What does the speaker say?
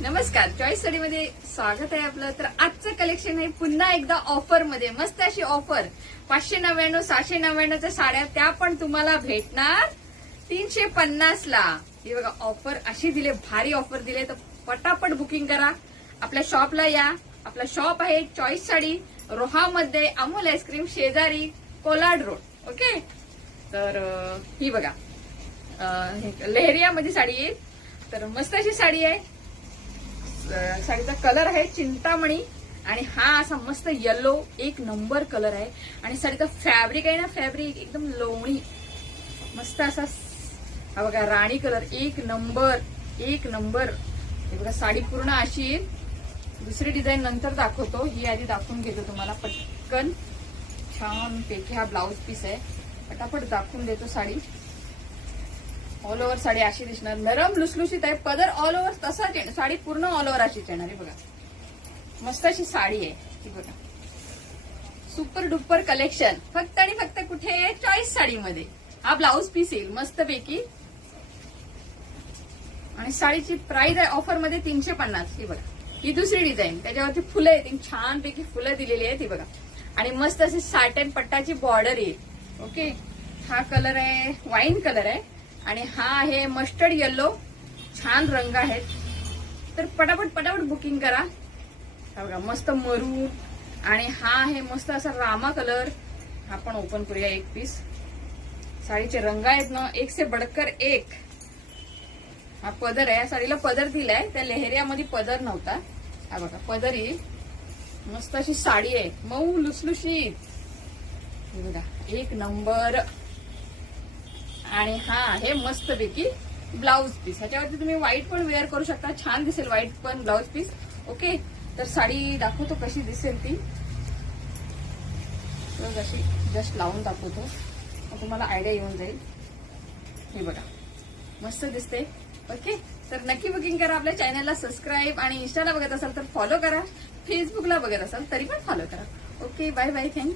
नमस्कार, choice study मध्ये स्वागत आहे आपलं. तर आजचं कलेक्शन आहे पुन्हा एकदा ऑफर मध्ये. मस्त अशी ऑफर 599 699च्या साड्या, त्या पण तुम्हाला भेटणार 350 ला. ही बघा ऑफर अशी दिले, भारी ऑफर दिले. तर पटापट बुकिंग करा, आपल्या शॉपला या. आपला शॉप आहे चॉईस साडी, रोहामध्ये अमूल आईस्क्रीम शेजारी, कोलाड रोड. ओके. तर ही बघा लेहरियामध्ये साडी येईल. तर मस्त अशी साडी आहे. साडीचा कलर आहे चिंतामणी आणि हा असा मस्त येलो एक नंबर कलर आहे. आणि साडीचा फॅब्रिक आहे ना, फॅब्रिक एकदम लोणी मस्त असा. हा बघा राणी कलर एक नंबर एक नंबर. हे बघा साडी पूर्ण अशी येईल. दुसरी डिझाईन नंतर दाखवतो, ही आधी दाखवून घेतो तुम्हाला पटकन. छान पैकी हा ब्लाउज पीस आहे. पटापट दाखवून देतो साडी. ऑल ओव्हर साडी अशी दिसणार, नरम लुसलुशीत आहे. पदर ऑल ओव्हर तसाच आहे, साडी पूर्ण ऑल ओव्हर अशीच येणार आहे. बघा मस्त अशी साडी आहे ही बघा. सुपर डुपर कलेक्शन फक्त आणि फक्त कुठे, चॉईस साडीमध्ये. हा ब्लाउज पीस येईल मस्त पैकी. आणि साडीची प्राइस आहे ऑफर मध्ये 350. ही बघा ही दुसरी डिझाईन, त्याच्यावरती फुलं येतील, छान पैकी फुलं दिलेली आहेत. ही बघा आणि मस्त अशी साटन पट्टाची बॉर्डर येईल. ओके. हा कलर आहे वाईन कलर आहे आणि हा आहे मस्टर्ड येल्लो. छान रंग आहेत. तर पटापट पटापट बुकिंग करा. हा बघा मस्त मरून आणि हा आहे मस्त असा रामा कलर. हा पण ओपन करूया एक पीस. साडीचे रंग आहेत ना एक से बडकर एक. हा पदर आहे, साडीला पदर दिलाय, त्या लेहरियामध्ये पदर नव्हता. हा बघा पदर येईल. मस्त अशी साडी आहे, मऊ लुसलुशीत. बघा एक नंबर. आणि हा आहे मस्तपैकी ब्लाउज पीस. ह्याच्यावरती तुम्ही व्हाईट पण वेअर करू शकता, छान दिसेल व्हाईट पण ब्लाउज पीस. ओके. तर साडी दाखवतो कशी दिसेल ती. अशी जस्ट लावून दाखवतो, मग तुम्हाला आयडिया येऊन जाईल. हे बघा मस्त दिसते. ओके. तर नक्की बुकिंग करा. आपल्या चॅनलला सबस्क्राईब आणि इंस्टाला बघत असाल तर फॉलो करा. फेसबुकला बघत असाल तरी पण फॉलो करा. ओके. Bye bye. थँक्यू.